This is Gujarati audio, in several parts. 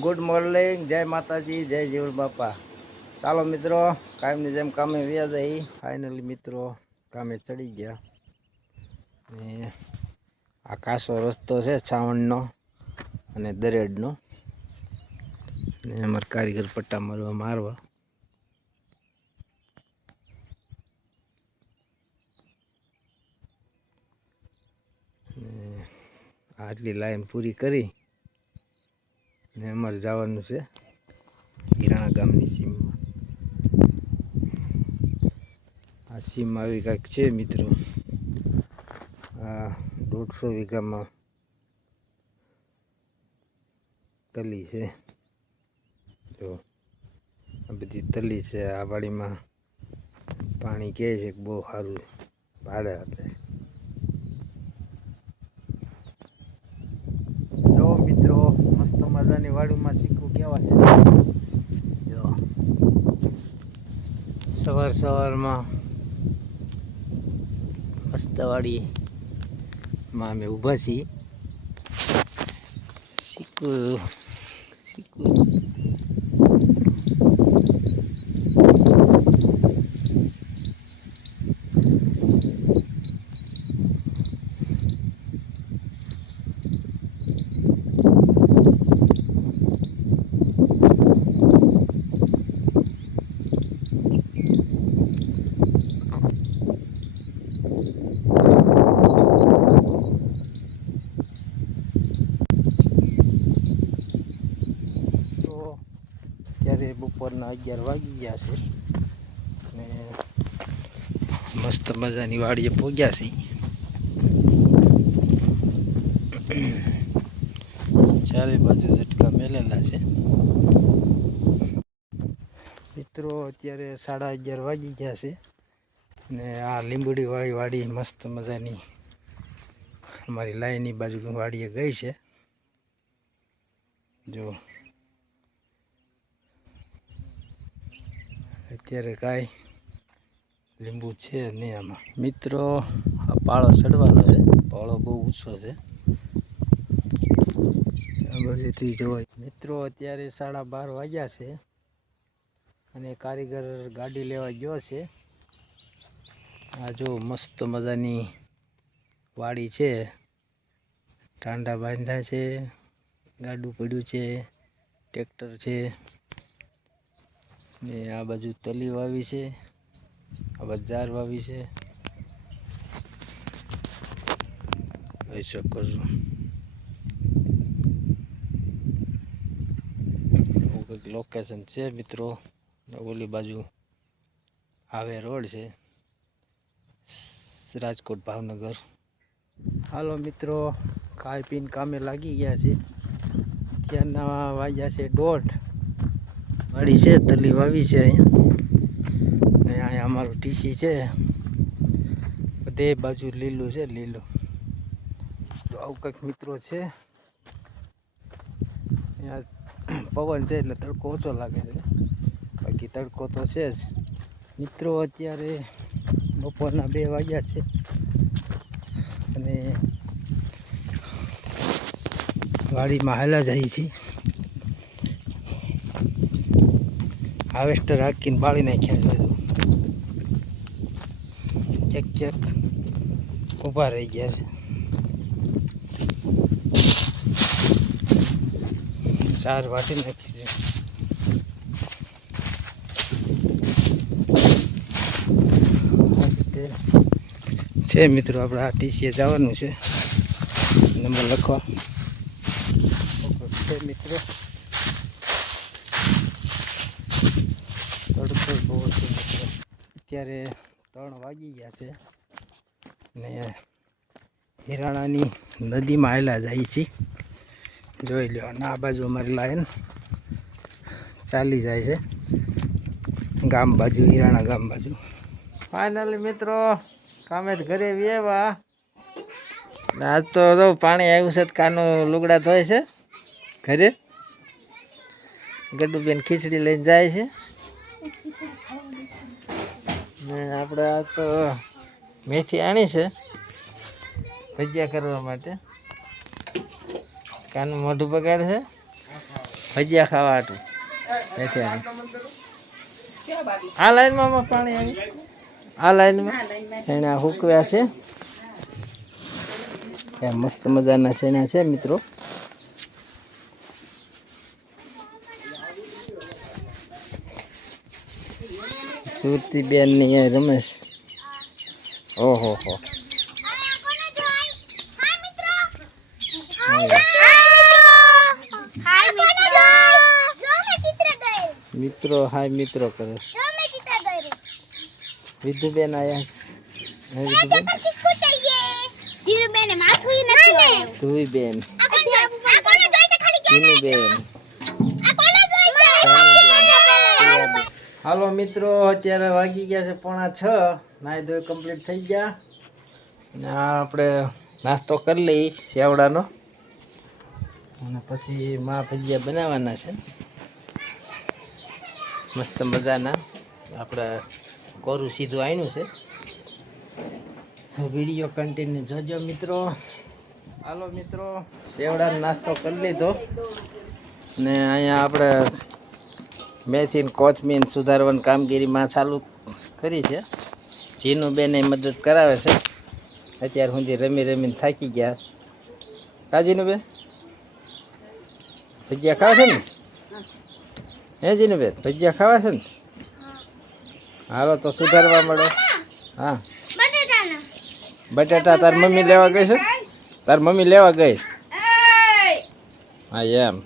ગુડ મોર્નિંગ, જય માતાજી, જય જીવન બાપા. ચાલો મિત્રો, કાયમની જેમ કામે વ્યા જઈ. ફાઇનલી મિત્રો, કામે ચડી ગયા. ને આ કાસો રસ્તો છે છાવણનો અને દરેડનો. ને અમારે કારીગર પટ્ટા મારવા મારવા. આટલી લાઈન પૂરી કરી. ને અમારે જવાનું છે હિરાણા ગામની સીમમાં. આ સીમ આવી કાંઈક છે મિત્રો. આ દોઢસો વીઘામાં તલી છે. જો, આ બધી તલી છે. આ વાડીમાં પાણી કહે છે કે બહુ સારું ભાડે આપે છે જો મિત્રો મસ્ત મજાની વાડીમાં શીખવું કેવા છે? જો. સવાર સવારમાં મસ્ત વાડીમાં અમે ઊભા છીએ. શીખવું શીખવું તો ત્યારે બપોરના અગિયાર વાગી ગયા છે. ને મસ્ત મજાની વાડીએ પહોંચ્યા છે. ચારે બાજુ ઝટકા મેલેલા છે. મિત્રો, અત્યારે સાડા અગિયાર વાગી ગયા છે. ને આ લીંબડી વાળી વાડી મસ્ત મજાની અમારી લાઈનની બાજુ વાડીએ ગઈ છે. જો અત્યારે કાંઈ લીંબુ છે નહીં આમાં. મિત્રો, આ પાળો ચડવાનો છે. પાળો બહુ ઊંચો છે. આ બધીથી જોવાય. મિત્રો, અત્યારે સાડા બાર વાગ્યા છે અને કારીગર ગાડી લેવા ગયો છે. આ જો મસ્ત મજાની વાડી છે. ટાંડા બાંધ્યા છે. ગાડું પડ્યું છે. ટ્રેક્ટર છે. ને આ બાજુ તલી વાવી છે, આ બાજુ જાર વાવી છે. જોઈ શકો કંઈક લોકેશન છે મિત્રો. ઓલી બાજુ આવે રોડ છે. રાજકોટ ભાવનગર. હાલો મિત્રો, ખાઈ પીને કામે લાગી ગયા છે. ત્યાંના વાગ્યા છે દોઢ. વાડી છે, તલી વાવી છે અહીંયા. અને અહીંયા અમારું ટીસી છે. બધે બાજુ લીલું છે, લીલું. તો આવું કંઈક મિત્રો છે. અહીંયા પવન છે એટલે તડકો ઓછો લાગે છે. બાકી તડકો તો છે જ. મિત્રો અત્યારે બપોરના બે વાગ્યા છે. અને વાડીમાં હાલા જાય છે. હાર્વેસ્ટર હાકીને બાળી નાખ્યા છે ચેક ચેક ઊભા રહી ગયા છે. ચાર વાટી નાખી છે. છે મિત્રો, આપણે આ ટીસીએ જવાનું છે. નંબર લખવા. છે મિત્રો તડકો બહુ છે મિત્રો અત્યારે ત્રણ વાગી ગયા છે ને હિરાણાની નદીમાં આવેલા જાય છે. જોઈ લો અને આ બાજુ અમારી લાઈન ચાલી જાય છે. ગામ બાજુ, હિરાણા ગામ બાજુ. ફાઇનલી મિત્રો કામે ઘરે વ્યવા આજ તો પાણી આવ્યું છે કાનું લુગડા ધોય છે ઘરે. ગડુબેન ખીચડી લઈને જાય છે. ને આપણે આ તો મેથી આણી છે ભજીયા કરવા માટે. કાનું મોઢું બગાડ છે. ભજીયા ખાવા હતું મેથી આણી. આ લાઈનમાં પાણી આવી. આ લાઈનમાં શેણા હુકવ્યા છે. મસ્ત મજાના શેણા છે મિત્રો. સુરતી બેનની રમેશ ઓહો હો. મિત્રો હાય મિત્રો કરે વિધુબેન આયા બેન હાલો મિત્રો, અત્યારે વાગી ગયા છે પોણા છ. નાહી ધોઈ કમ્પ્લીટ થઈ ગયા. અને આપણે નાસ્તો કરી લઈ સેવડાનો અને પછી મા ભજીયા બનાવવાના છે. મસ્ત મજાના. આપણે કોરું સીધું આવ્યું છે. વીડિયો કન્ટિન્યુ જોજો મિત્રો. હાલો મિત્રો સેવડાનો નાસ્તો કરી લીધો. ને અહીંયા આપણે મેથીન કોચમીન સુધારવાની કામગીરીમાં ચાલુ કરી છે. જીનું બેન મદદ કરાવે છે. અત્યારે સુધી રમી રમીને થાકી ગયા. કાજીનું બેન ભજીયા ખાવા છે ને? હે જીનુબેન ભજીયા ખાવા છે ને? હાલો તો સુધારવા મળે. હા. બટાટા તાર મમ્મી લેવા ગઈ છે? તાર મમ્મી લેવા ગઈ? હા એમ.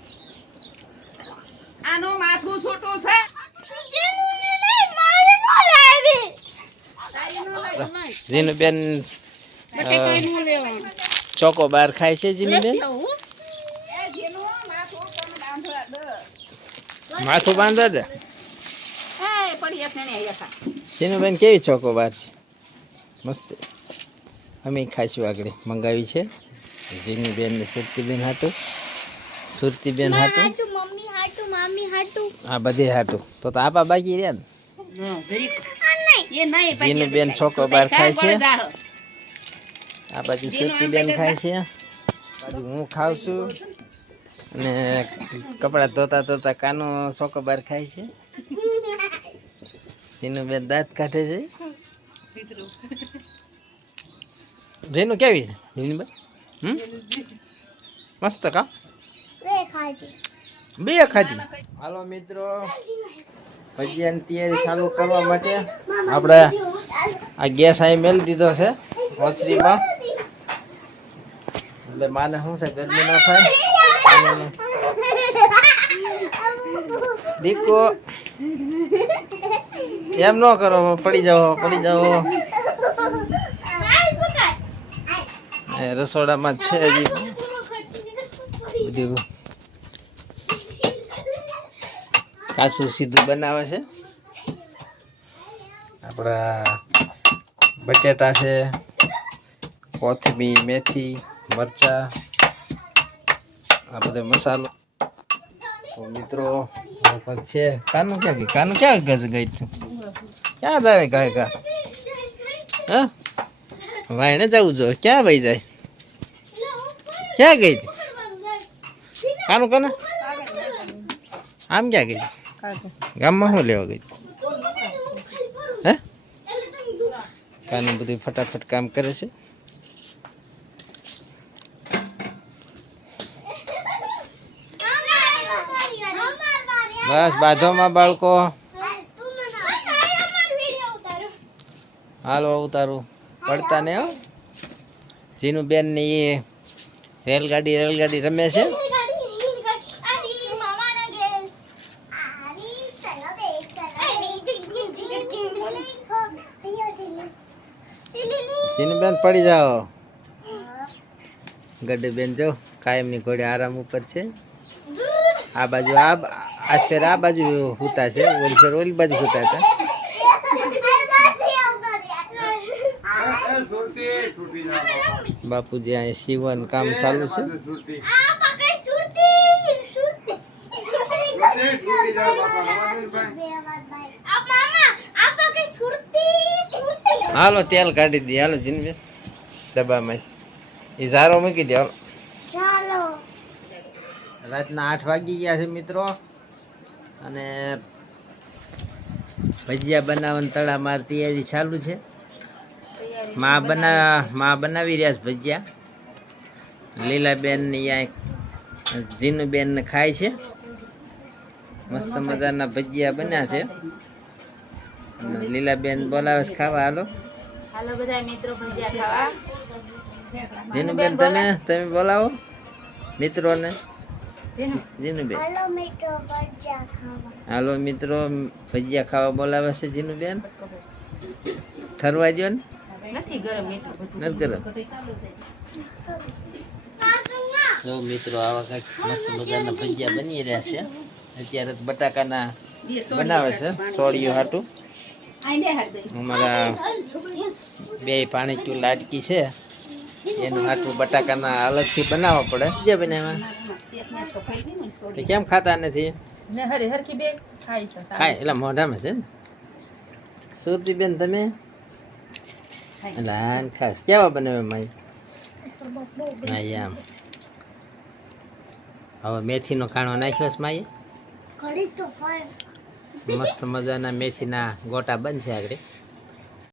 આનું માથું છોટું છે? જીનુબેન ચોકો બાર ખાય છે જીનું બેન? માથું બાંધવા દે. જીનુબેન કેવી ચોકો બાર છે? મસ્ત. અમે ખાઈશું આગળ. મંગાવી છે. જીની બેન ને સુરતી બેન સુરતીબેન સુરતી મમ્મી હાટુ મમ્મી હાટુ. આ બધે હાટુ. તો તો આપા બાકી રહ્યા ને. જીનું બેન ચોકો બાર ખાય છે? આ બાજુ સુરતી બેન ખાય છે? બાજુ હું ખાઉં છું. અને કપડાં ધોતા ધોતા કાનો ચોકો બાર ખાય છે? જીનું બેન દાંત કાઢે છે? જીનું કેવી છે? જીનું બેન? હમ? મસ્ત કા? બે ખાધી. હાલો મિત્રો ભજીયાની તૈયારી ચાલુ કરવા માટે આપણે આ ગેસ અહીં મેળ દીધો છે ઓસરીમાં એટલે માને શું છે ગરમી ન થાય. અને દીકો એમ ન કરો પડી જાઓ પડી જાઓ. રસોડામાં છે હજી. બધું કાચું સીધું બનાવે છે. આપણા બટેટા છે, કોથમીર, મેથી, મરચા, આ બધો મસાલો. મિત્રો છે. કાનું ક્યાં ગઈ? કાનું ક્યાં ગજ ગઈ તું? ક્યાં જાય ગાય ગા? હા? વાયણે જવું જો ક્યાં ભાઈ જાય? ક્યાં ગઈ? કાનું કને? આમ ક્યાં ગઈ? ગામમાં શું લેવા ગઈ? હે? કાનું બધું ફટાફટ કામ કરે છે? બસ બાજુમાં બાળકો. હાલો ઉતારું. પડતા ને જીનું બેનની એ રેલગાડી રેલગાડી રમે છે. બેન પડી જાઓ. ગડે બેન, જો, કાયમની ઘોડે આરામ ઉપર છે. આ બાજુ આ આજ ફેર આ બાજુ સૂતા છે. ઓલી ફેર ઓલી બાજુ સૂતા હતા. બાપુજી અહીં સીવન કામ ચાલુ છે. હાલો તેલ કાઢી દે હાલો જીનબેન ડબ્બામાં એ ઝારો મૂકી દે હાલો. ચાલો. રાતના આઠ વાગી ગયા છે મિત્રો. અને ભજીયા બનાવવાની તળામાં તૈયારી ચાલુ છે. માં બના માં બનાવી રહ્યા છે ભજીયા. લીલાબેન ને અહીંયા જીનુબેન ને ખાય છે. મસ્ત મજાના ભજીયા બન્યા છે. લીલાબેન બોલાવે છે ખાવા. હાલો. હાલો બધા મિત્રો ભજીયા ખાવા. જીનુબેન તમે? તમે બોલાવો. મિત્રોને. જેનું જીનુબેન. હાલો મિત્રો ભજીયા ખાવા. હાલો મિત્રો ભજીયા ખાવા બોલાવે છે જીનુબેન. ઠરવા દો ને. નથી ગરમ નથી ગરમ. જો મિત્રો આવા કંઈક મસ્ત મજાના ભજીયા બની રહ્યા છે. અત્યારે બટાકાના બનાવે છે સોળિયું હાટું. અમારા બે પાણી ક્યુ લાટકી છે. એનું હાટું બટાકાના અલગથી બનાવવા પડે. જે બનાવવા? કેમ ખાતા નથી? ને હરી હરખી બે ખાઈ છે ખાય એટલે મોઢામાં છે ને. સુરતી બેન તમે લાન ખાસ કેવા બનાવે માઈ? હા આમ. હવે મેથીનો ખાણો નાખ્યો છે માઈએ? ઘડી તો ફાય મસ્ત મજાના મેથીના ગોટા બનશે આગળ.